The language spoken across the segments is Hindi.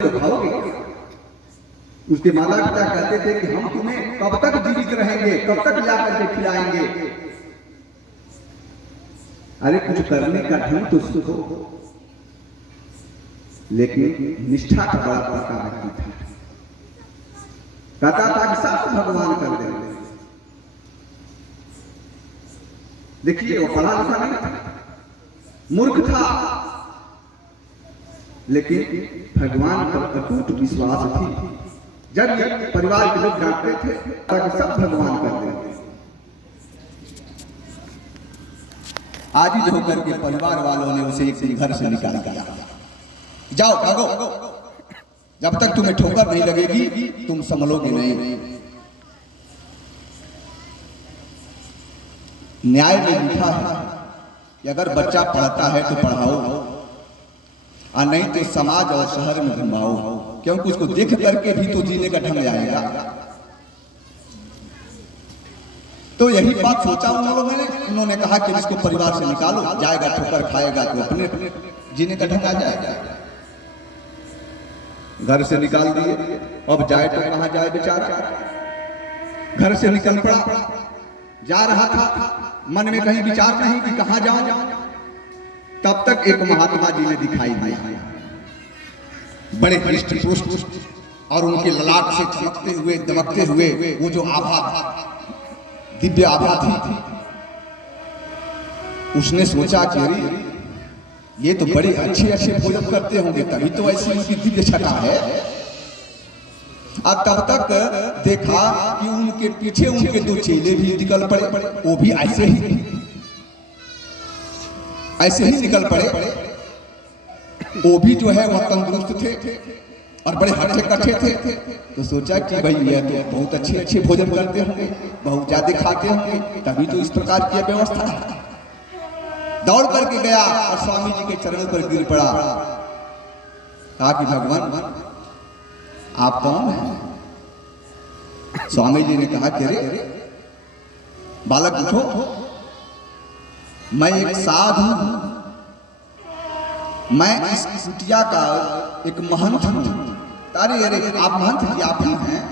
तो खाओगे। उसके माता पिता कहते थे कि हम तुम्हें कब तक जीवित रहेंगे, कब तक ला करके खिलाएंगे। अरे कुछ करने का ढंग तो सीखो। लेकिन निष्ठा का बड़ा पक्का व्यक्ति था, कहता था कि सब भगवान कर देंगे। देखिए वो पढ़ा लिखा नहीं था, मूर्ख था, लेकिन भगवान पर अटूट विश्वास थी। जब ये परिवार के लोग डांटते थे ताकि सब भगवान कर देंगे। आजिज होकर के परिवार वालों ने उसे एक दिन घर से निकाल दिया। जाओ भागो, जब तक तुम्हें ठोकर नहीं लगेगी तुम संभलोगे नहीं। न्याय में लिखा है कि अगर बच्चा पढ़ता है तो पढ़ाओ, और नहीं तो समाज और शहर में घुमाओ, क्योंकि उसको देख करके भी तो जीने का ढंग आएगा। तो यही बात सोचा उन लोगों ने। उन्होंने कहा कि इसको परिवार से निकालो, जाएगा ठोकर खाएगा तो अपने जीने का ढंग आ जाएगा। घर से निकाल दिए, अब जाए तो कहां जाए बेचारा। घर से निकल पड़ा, जा रहा था, मन में कहीं विचार नहीं कि कहां जाऊं। तब तक एक महात्मा जी ने दिखाई दिया, बड़े हृष्ट पुष्ट, और उनके ललाट से चमकते हुए दमकते हुए वो जो आभा, दिव्य आभा थी। उसने सोचा कि ये तो बड़े अच्छे अच्छे भोजन करते होंगे, तभी तो ऐसी उनकी दिव्य छटा है। और तब तक देखा कि उनके पीछे उनके दो चेले भी निकल पड़े, वो भी ऐसे ही निकल पड़े। वो भी जो है वह तंदुरुस्त थे और बड़े हट्टे कट्ठे थे। तो सोचा कि भाई ये तो बहुत अच्छे अच्छे भोजन करते होंगे, बहुत ज्यादा खाते होंगे, तभी तो इस प्रकार की व्यवस्था है। दौड़ करके गया और स्वामी जी के चरणों पर गिर पड़ा, कहा कि भगवान आप कौन हैं? स्वामी जी ने कहा कि अरे बालक उठो, मैं एक साधु हूं, मैं इस कुटिया का एक महंत हूं। अरे आप महंत जी आप ही हैं,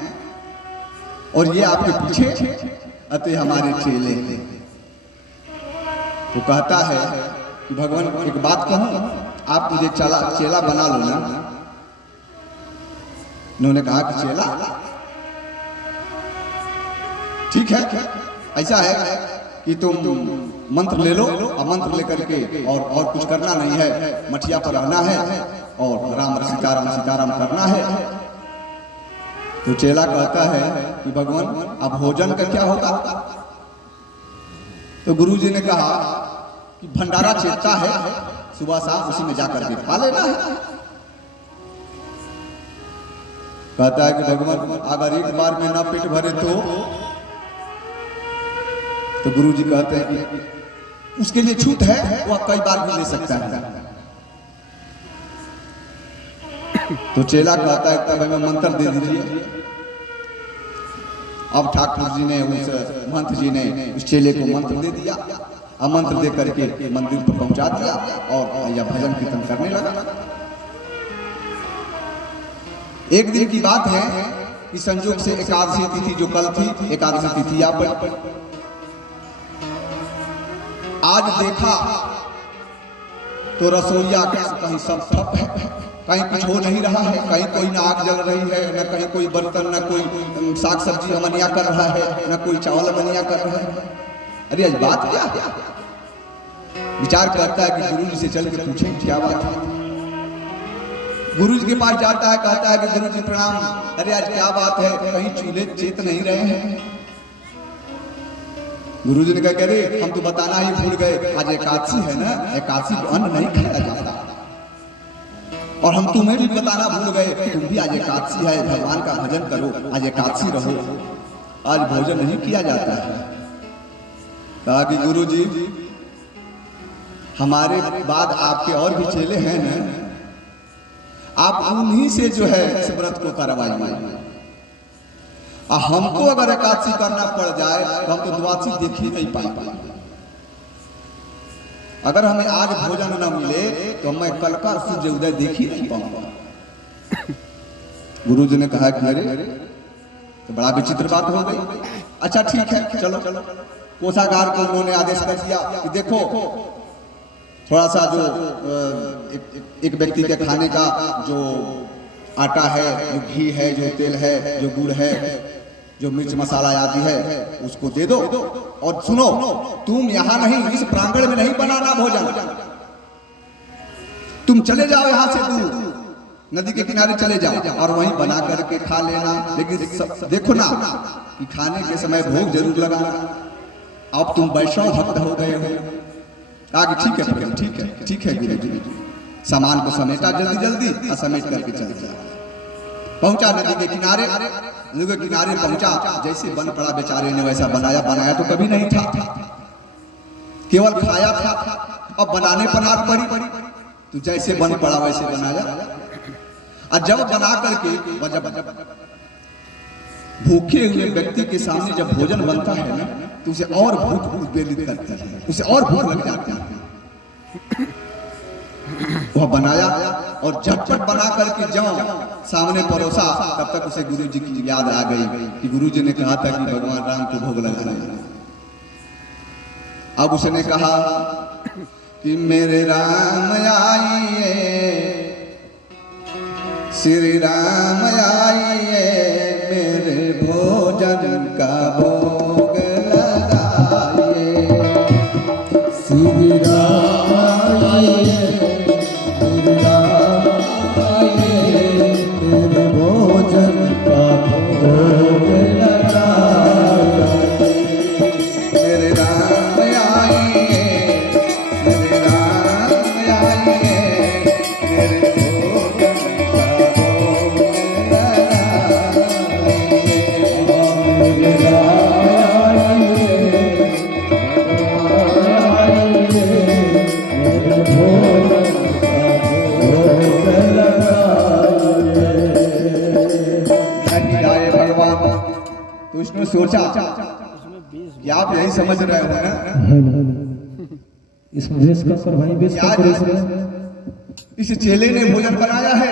और ये आपके पीछे अतः हमारे चेले हैं। तो कहता है कि भगवान एक बात कहूं, आप मुझे चेला बना लो ना। उन्होंने कहा कि चेला ठीक है, ऐसा है कि तुम मंत्र ले लो, और मंत्र लेकर के और कुछ करना नहीं है, मठिया पर रहना है और राम सीताराम सीताराम करना है। तो चेला कहता है कि भगवान अब भोजन का क्या होगा? तो गुरु जी ने कहा कि भंडारा चेता है, सुबह शाम उसी में जाकर के खा लेना है। कहता है कि भगवान अगर एक बार में ना पेट भरे तो गुरु जी कहते हैं कि उसके लिए छूट है, वह कई बार भी ले सकता है। तो चेला कहता है तब हमें मंत्र दे दीजिए। अब ठाकुर जी ने उस महंत जी ने उस चेले को मंत्र दे दिया, और मंत्र दे करके मंदिर पर पहुंचा दिया और यह भजन कीर्तन करने लगा। एक दिन की बात है कि संयोग से एकादशी तिथि जो कल थी, एकादशी तिथि आ पड़ी। आज देखा तो रसोईया कहीं सब ठप है, कहीं कुछ हो नहीं रहा है, कहीं कोई ना आग जल रही है, न कहीं कोई बर्तन, न कोई साग सब्जी अमनिया कर रहा है, न कोई चावल अमनिया कर रहा है। अरे आज बात क्या है? विचार करता है कि गुरु जी से चल के पूछे क्या बात है। गुरु जी के पास जाता है, कहता है कि गुरु जी प्रणाम, अरे आज क्या बात है, कहीं चूल्हे चेत नहीं रहे हैं। गुरु जी ने कहा अरे हम तो बताना ही भूल गए, आज एकादशी है ना, एकादशी को अन्न नहीं खाया जाता, और हम तुम्हें भी बताना भूल गए, तुम भी आज एकादशी है, भगवान का भजन करो, आज एकादशी रहो, आज भोजन नहीं किया जाता है। कहा कि गुरु जी हमारे बाद आपके और भी चेले हैं ना, आप उन्हीं से जो है इस व्रत को करवाइए। हमको अगर एकादशी करना पड़ जाए तो हम तो द्वादशी देख ही नहीं पाएंगे। अगर हमें आज भोजन न मिले तो मैं कल का सूर्य उदय देख ही नहीं पाऊंगा। गुरुजी ने कहा कि अरे तो बड़ा विचित्र बात हो गई। अच्छा ठीक है, चलो चलो। कोषागार को उन्होंने आदेश कर दिया कि देखो थोड़ा सा जो एक व्यक्ति के खाने का जो आटा है, जो घी है, जो तेल है, जो गुड़ है, जो मिर्च मसाला आदि है, उसको दे दो। और सुनो, तुम यहाँ नहीं, इस प्रांगण में नहीं बनाना भोजन, तुम चले जाओ यहाँ से दूर, नदी के किनारे चले जाओ और वहीं बना करके खा लेना। लेकिन देखो ना कि खाने के समय भोग जरूर लगाना। अब तुम वैष्णव भक्त हो गए हो। आगे ठीक है प्रभु, ठीक है, ठीक है गुरु जी। सामान को समेटा जल्दी जल्दी और समेट करके चल गया। पहुंचा नदी के किनारे, नदी के किनारे पहुंचा, जैसे बन पड़ा बेचारे ने वैसा बनाया। बनाया तो कभी नहीं था, केवल खाया था। अब बनाने पर हाथ पड़ी, तो जैसे बन पड़ा वैसे बनाया। और जब बना करके भूखे हुए व्यक्ति के सामने जब भोजन बनता है ना, तो उसे और भूख उद्वेलित करती है, उसे और भूख लग जाती है। वह बनाया और झटपट बना करके जब सामने परोसा, तब तक उसे गुरु जी की याद आ गई कि गुरु जी ने कहा था कि भगवान राम को भोग लगाना। अब उसने कहा कि मेरे राम आइए, श्री राम आइए, मेरे भोजन का भोग लगाइए। श्री राम आइए, श्री राम आइए, मेरे भोजन का भोग लगाइए। मेरे राम आइए, श्री राम आइए, मेरे उसने सोचा कि आप यही समझ रहे हो ना, इसमें वेश कर भाई, वेश कर। इस चेले ने भोजन बनाया है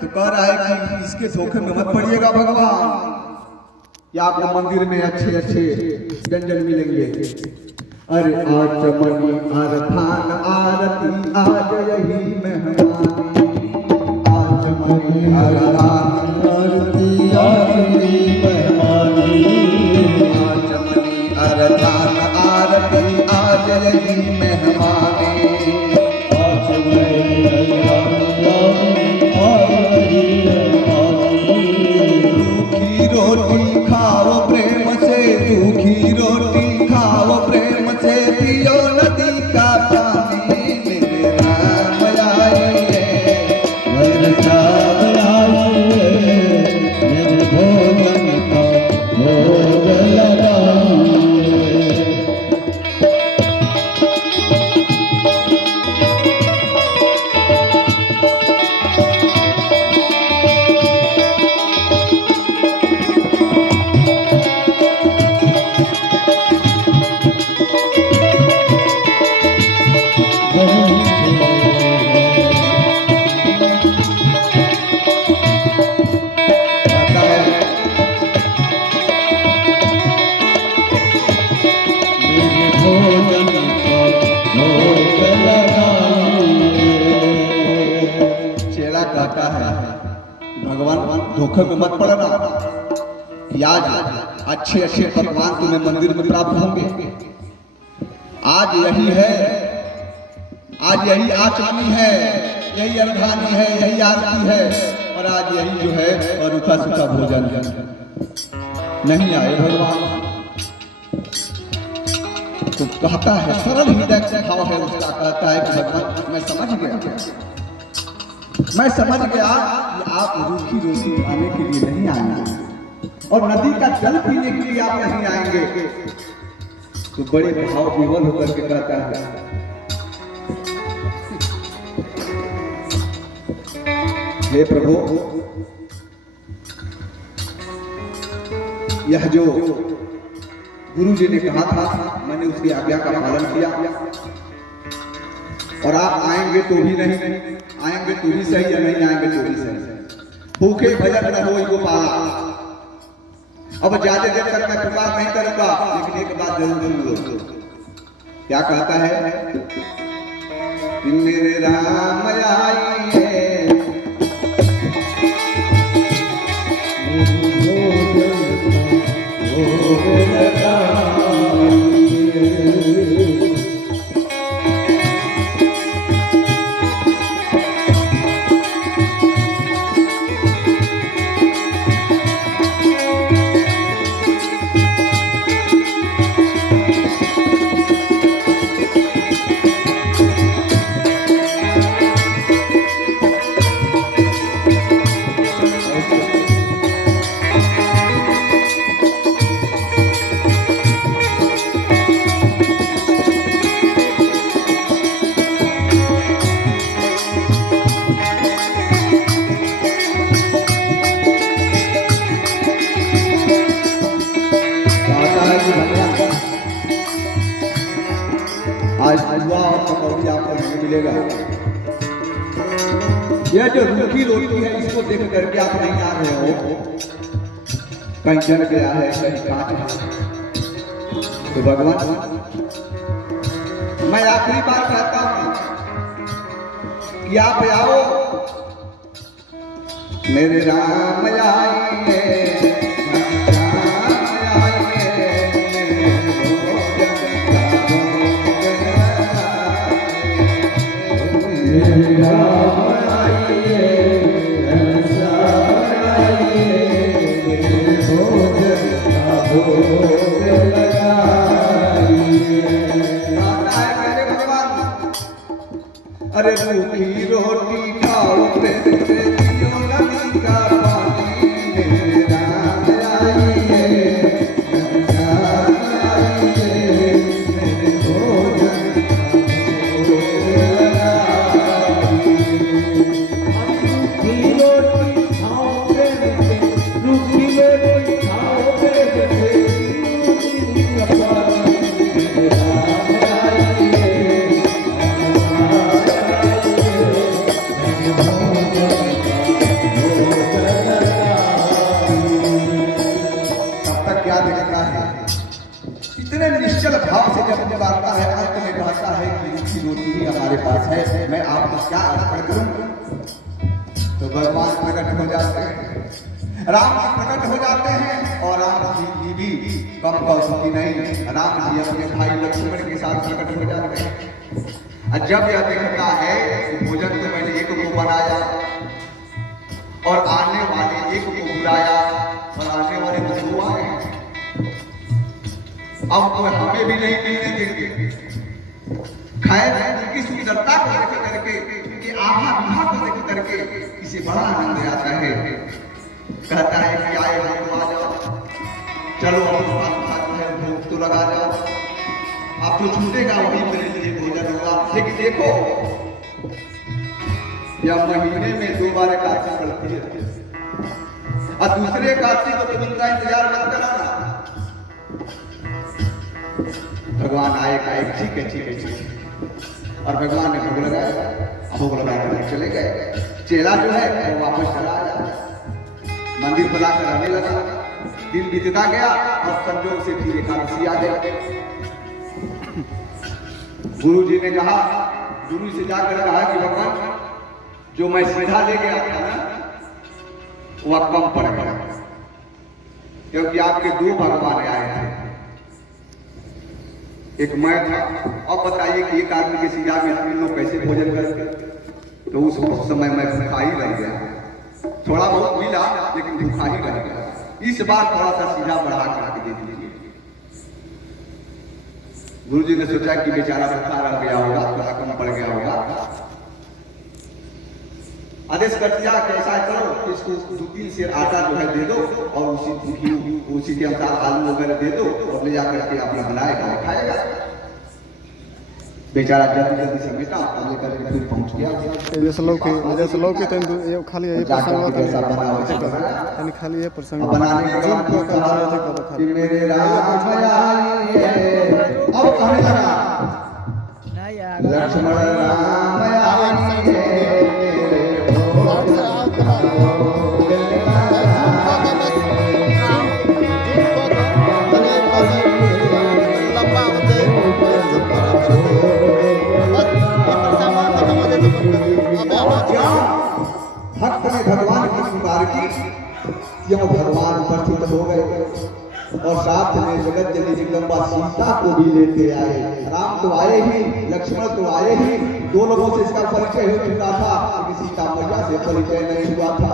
तो कह रहा है कि इसके धोखे में मत पड़िएगा भगवान, कि आपको मंदिर में अच्छे अच्छे व्यंजन मिलेंगे। अरे आज चमनी आरथान आरती आज यही मेहमानी, आज चमनी आरथान आरती आज यही मेहमानी, आज चमनी आरथान आरती आज यही मेहमानी, आज रूखी रोटी खाओ प्रेम से, रूखी रोटी खाओ प्रेम से, पियो नदी का पानी। मेरे राम आइए, मेरे राम आइए, मेरे भोजन का भोग लगाइए। धोखे में मत पड़ना, आज अच्छे अच्छे पकवान तुम्हें मंदिर में प्राप्त होंगे। आज यही है, आज यही आचमनी है, यही अर्धानी है, यही आरती है, और आज यही जो है और रूखा सूखा भोजन नहीं आए भगवान। तो कहता है, सरल हृदय से भाव है उसका, कहता है कि भगवान मैं समझ गया, मैं समझ गया कि आप रूखी रोटी खाने के लिए नहीं आएंगे और नदी का जल पीने के लिए आप नहीं आएंगे। तो बड़े भाव विवल होकर के कहता है, हे प्रभु, यह जो गुरु जी ने कहा था मैंने उसकी आज्ञा का पालन किया, और आप आएंगे तो भी नहीं, आएंगे तो भी सही या नहीं आएंगे तो भी सही, भूखे भजन न होई गोपाला। अब ज्यादा देर तक मैं पुकार नहीं करूंगा, लेकिन एक बात जरूर सुन लो। क्या कहता है कि मेरे राम आइए आज हलवा और पकौड़ी आपको नहीं मिलेगा। यह जो रूखी रोटी है इसको देख करके आप नहीं आ रहे हो, कहीं जल गया है कहीं कांच है। तो भगवान मैं आखिरी बार कहता हूं कि आप आओ, मेरे राम आइए अरे रूखी रोटी खाओ प्रेम से जियो नदी का पानी, मेरे राम आइए मेरे भोजन रूखी रोटी खाओ प्रेम से, रूखी रोटी खाओ प्रेम से, इतने निश्चल भाव से जब निभाता है, अंत में कहता है कि रूखी रोटी ही हमारे पास है, मैं आपको क्या अर्पण करूं? तो भगवान प्रकट हो जाते हैं, राम जी प्रकट हो जाते हैं और राम जी भी कम कौशल नहीं, राम जी अपने भाई लक्ष्मण के साथ प्रकट हो जाते हैं। और जब यह देखता है कि भोजन तो मैंने एक को बनाया और आने वाले एक को बुलाया और आने वाले को दो आए, अब तो हमें भी नहीं मिलने देंगे। खैर उनकी सुंदरता को देख करके, उनके आभा विभा को देख करके किसी बड़ा आनंद आता है। कहता है कि आए हम तो आ जाओ, चलो आपका जो है भूख तो लगा जाओ, आप जो छूटेगा वही मेरे लिए भोजन होगा। लेकिन देखो यह महीने में 2 बार एकादशी पड़ती है और दूसरे एकादशी को तो उनका इंतजार मत कराना। भगवान आएगा, ठीक है ठीक है ठीक है, और भगवान ने भोग लगाया, भोग लगा कर चले गए। चेला जो है वो वापस चला आया, मंदिर बुलाकर रहने लगा। दिन बीतता गया और संजोग से फिर एकादशी आ गया। गुरु जी ने कहा, गुरु से जाकर कहा कि भगवान जो मैं सीधा ले गया था ना वह कम पड़ गया, क्योंकि आपके 2 भगवान आए थे, एक मैं था। अब बताइए कि एक आदमी के सीधा में 3 लोग कैसे भोजन करेंगे? तो उस समय मैं भूखा ही रह गया, थोड़ा बहुत मिला लेकिन भूखा ही रह गया। इस बार थोड़ा सा सीधा बढ़ा करके दे दीजिए। गुरु जी ने सोचा कि बेचारा भूखा रह गया होगा, थोड़ा कम पड़ गया होगा, आदेश कर दिया कि ऐसा करो, इसको 2-3 सेर आटा जो है दे दो और उसी के अनुसार आलू वगैरह दे दो और ले जाकर के अपना बनाएगा खाएगा। बेचारा जल्दी से बेटा लेकर फिर पहुंच गया। जैसे लोग के तो खाली ये प्रसंग होता है, खाली ये प्रसंग बनाने के बाद कि मेरे राम आइए, अब कहने लगा लक्ष्मण राम आइए कि क्यों भगवान उपस्थित हो गए और साथ में जगत जननी जगदम्बा सीता को भी लेते आए। राम तो आए ही, लक्ष्मण तो आए ही, दो लोगों से इसका परिचय हो चुका था, लेकिन सीता मैया से परिचय नहीं हुआ था,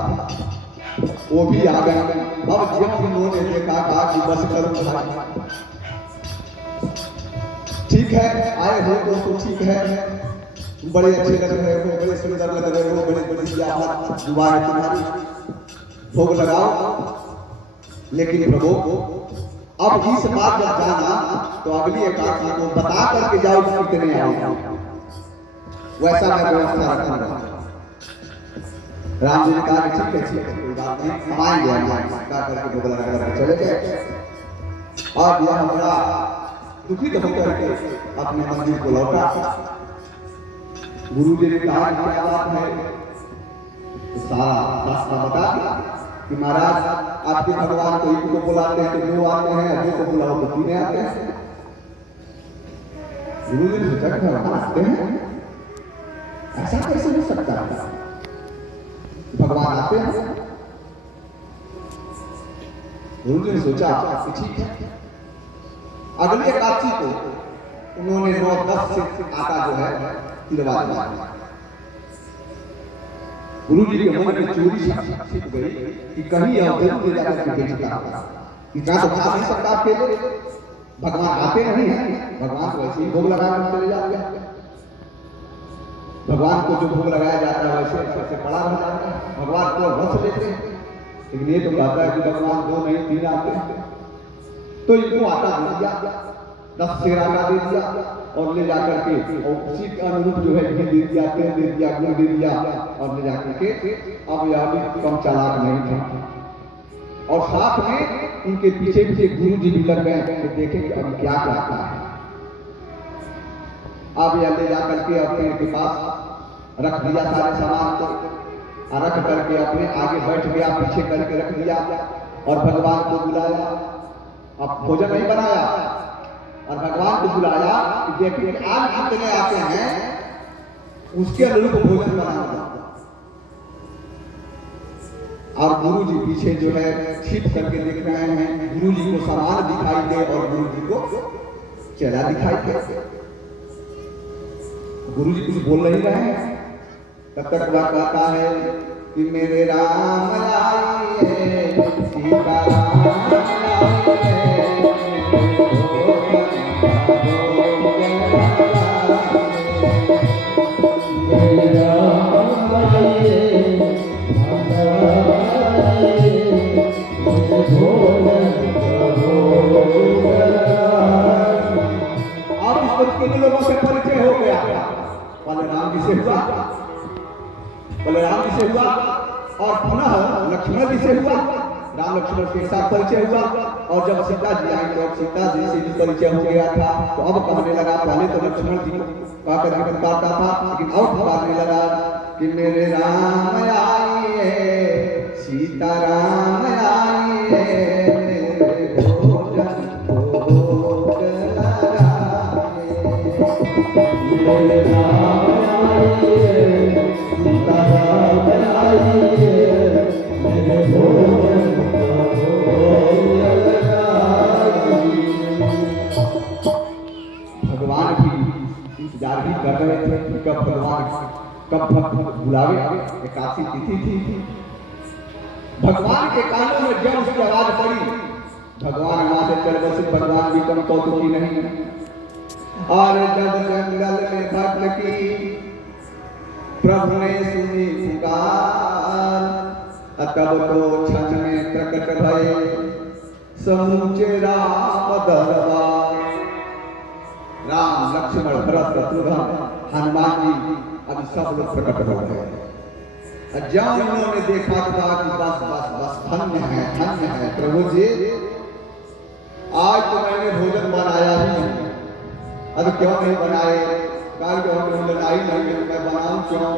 वो भी आ गए। अब जब उन्होंने देखा कहा कि बस करो भाई, ठीक है आए हो तो ठीक है, बड़े अच्छे लग रहे हो, बड़े सुंदर लग रहे हो, बड़े बढ़िया दुआ है तुम्हारी, भोग लगाओ। लेकिन प्रभु अब इस बात जब जाना तो अगली एकादशी को बता करके जाओ कि कितने आए, वैसा मैं व्यवस्था रखूंगा। राम जी ने कहा ठीक है कोई बात नहीं, हम आएंगे कहा करके भोग लगा करके चले गए। अब यह हमारा दुखित होकर के अपने मंदिर को लौटा। गुरु जी ने कहा क्या बात है, सारा रास्ता बता दिया कि महाराज आपके भगवान को एक को बुलाते हैं तो दो आते हैं, दो को बुलाओ तो तीन आते हैं। गुरु जी ने सोचा कि भगवान आते हैं, ऐसा कैसे हो सकता है, भगवान आते हैं। गुरु जी ने सोचा कि ठीक है। अगली एकादशी को उन्होंने 9-10 से आटा जो है तिलवा दिया। गुरु जी के मन में चोरी छिप गई कि कहीं यह जरूर ले जाकर के बेचता कि क्या तो खा नहीं सकता अकेले, भगवान आते नहीं हैं, भगवान को ऐसे ही भोग लगा कर चले जाते हैं। भगवान को जो भोग लगाया जाता है वैसे सबसे बड़ा रह जाता है, भगवान को रस लेते हैं। लेकिन ये तो कहता है कि भगवान 2 नहीं 3 आते हैं, तो इनको आटा दे दिया, 10 सेर आटा दे दिया और ले जाकर के और उसी के अनुरूप जो है घी दे दिया, तेल दे दिया, गुड़ दे दिया और ले जाकर के अब यह भी कम चालाक नहीं था। और साथ में इनके पीछे पीछे गुरु जी भी लग गए कि देखें कि अब क्या करता है। अब यह ले जाकर के अपने के पास रख दिया सारे सामान को, रख करके अपने आगे बैठ गया, पीछे करके रख दिया और भगवान को बुलाया। अब भोजन नहीं बनाया और भगवान को बुलाया कि देखिए आज कितने आते हैं, उसके अनुरूप भोजन बनाना। और गुरु जी पीछे जो है छिप करके देख रहे हैं, गुरु जी को सामान दिखाई दे और गुरु जी को चेहरा दिखाई दे। गुरु जी कुछ बोल नहीं रहे हैं, तब तक वह कहता है कि मेरे राम आइए, सीता राम आइए, कितने लोगों से परिचय हो गया, बलराम जी से हुआ, बलराम जी से हुआ और पुनः लक्ष्मण जी से हुआ, राम लक्ष्मण के साथ परिचय हुआ। और जब सीता जी आई तो सीता जी से भी परिचय हो गया था। तो अब कहने लगा, पहले तो लक्ष्मण जी को कहकर के पुकारता था, लेकिन अब पुकारने लगा कि मेरे राम आइए, सीता राम आइए, मेरे भोजन को मेरे राम आइए, सीता राम आइए, मेरे भोजन भगवान की इंतजार भी कर रहे थे कि कब भगवान कब बुलावे। एकादशी तिथि थी, भगवान के कानों में जब उसकी आवाज पड़ी, भगवान वहां से चल बसे। भगवान भी कम कौतुकी नहीं। और जब जंगल में भक्त की प्रभु ने सुनी पुकार, तब तो क्षण में प्रकट भये समूचे राम दरबार। राम लक्ष्मण भरत शत्रुघ्न हनुमान जी अभी सब लोग प्रकट हो गए। जब उन्होंने देखा था कि बस बस बस धन्य है प्रभु जी, आज तो मैंने भोजन बनाया ही नहीं। अब क्यों नहीं बनाए? बनाई नहीं, मैं बनाऊं क्यों?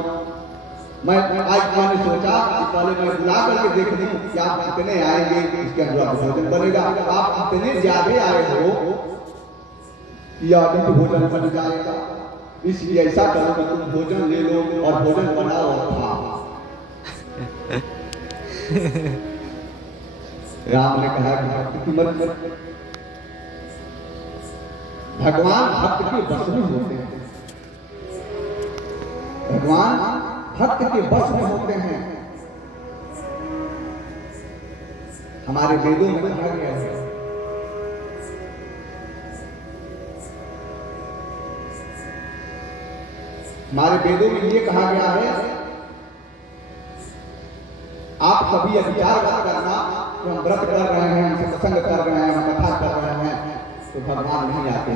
मैं आज मैंने सोचा कि पहले मैं बुला करके देख लूं कि आप कितने आएंगे, इसके अनुसार भोजन बनेगा। आप इतने ज्यादा आए हो कि अधिक भोजन बन जाएगा, इसलिए ऐसा करो कि तुम भोजन ले लो और भोजन बनाओ और खाओ। राम ने कहा कि भक्त की मत कर। भगवान भक्त के वश में होते हैं, भगवान भक्त के वश में होते हैं। हमारे वेदों में कहा गया है, हमारे वेदों में ये कहा गया है, आप कभी विचार मत करना कि हम व्रत कर रहे हैं, हम सत्संग कर रहे हैं, हम कथा कर रहे हैं तो भगवान नहीं आते हैं।